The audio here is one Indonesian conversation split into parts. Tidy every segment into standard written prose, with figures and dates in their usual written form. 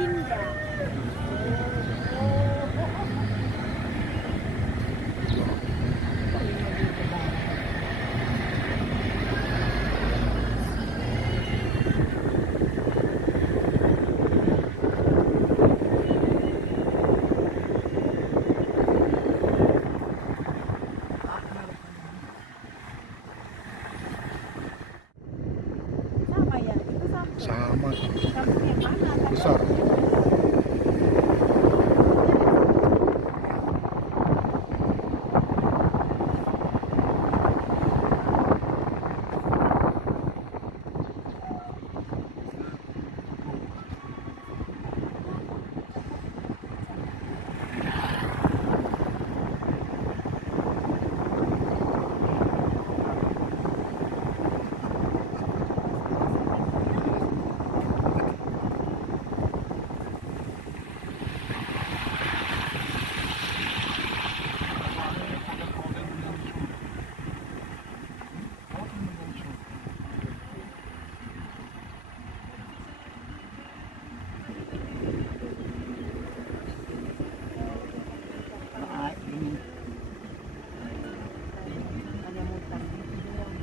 Sinda. Sama ya, itu sama. Sama. Kampung yang mana? Besar. Ada mutan gitu doang.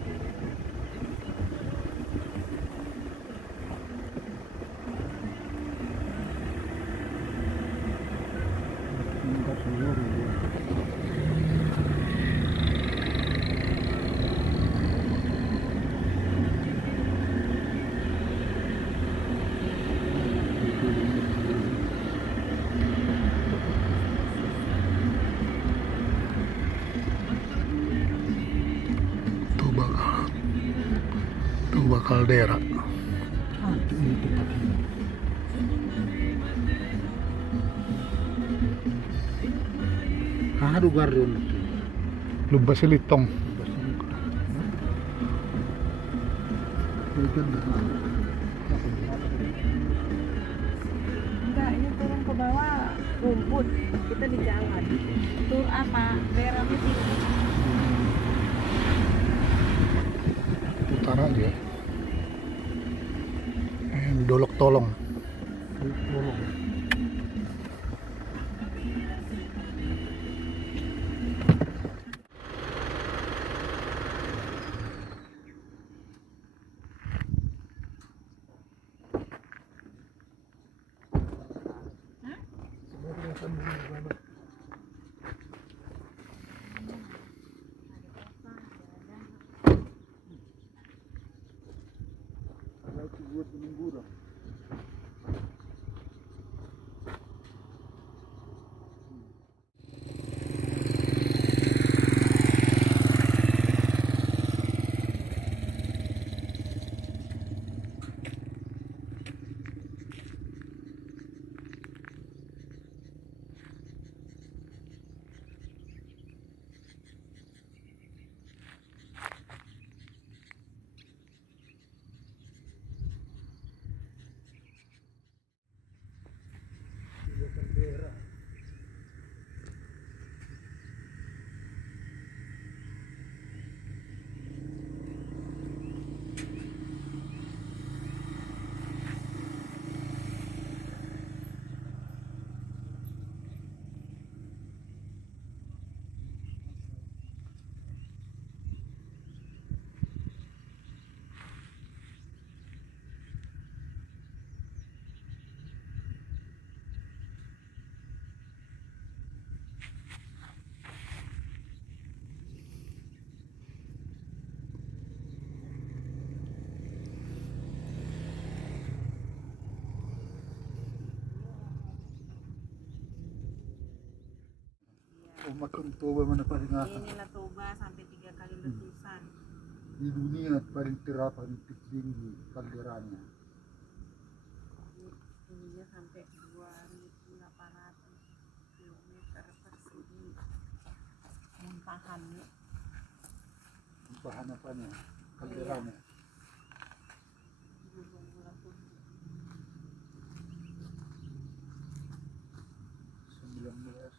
Tuba Caldera. lugar yun. Lubas Silitong. Enggak, ini turun ke bawah rumput. Kita di jalan. Tur apa? Daerahnya tinggi. Utara dia. Dolok Tolong. Makan Toba mana paling Inilah Toba sampai 3 kali letusan. di dunia paling terapan tinggi kalderanya. Ininya sampai 2.800 kilometer persegi. Muntahannya. Bahan apanya? Kalderanya. Gunung Merapi. 19.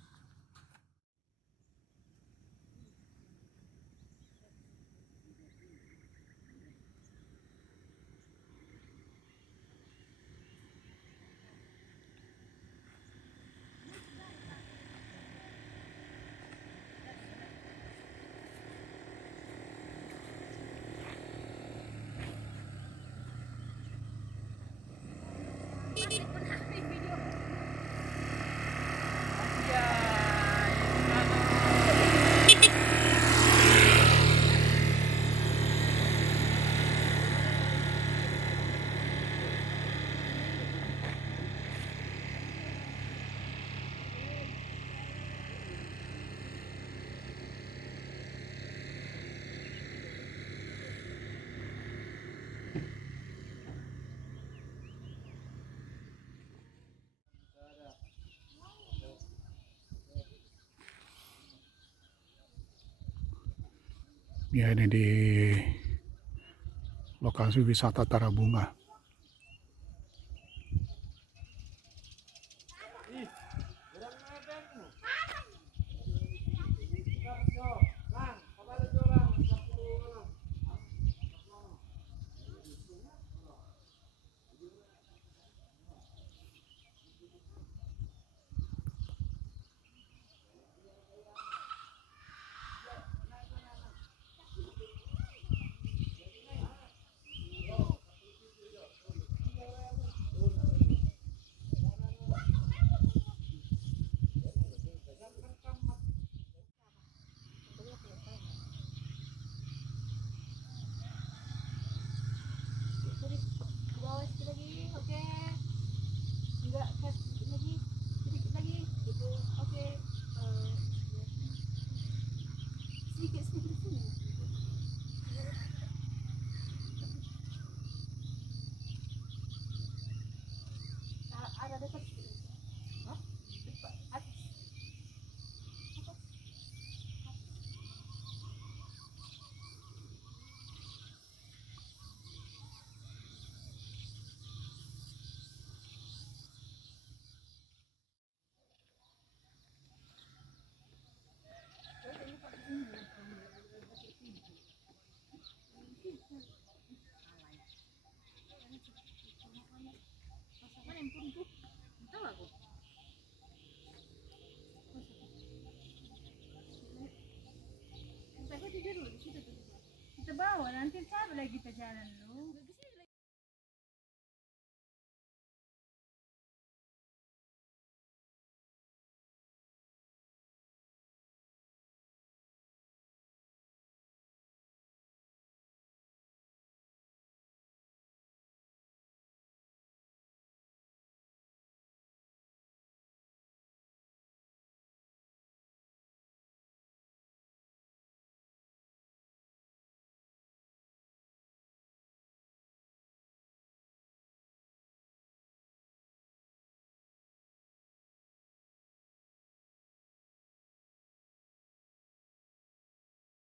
Ya, ini di lokasi wisata Tarabunga. Ke bawah sedikit lagi, oke. Enggak, sedikit lagi, sedikit lagi, gitu. Oke. Eh, sedikit sedikit sini. Ada dekat. Hah? Dekat atas. Mana yang pun tuh? Tahu aku. Kita tidur dulu di situ tuh. Kita bawa nanti cari lagi kita jalan.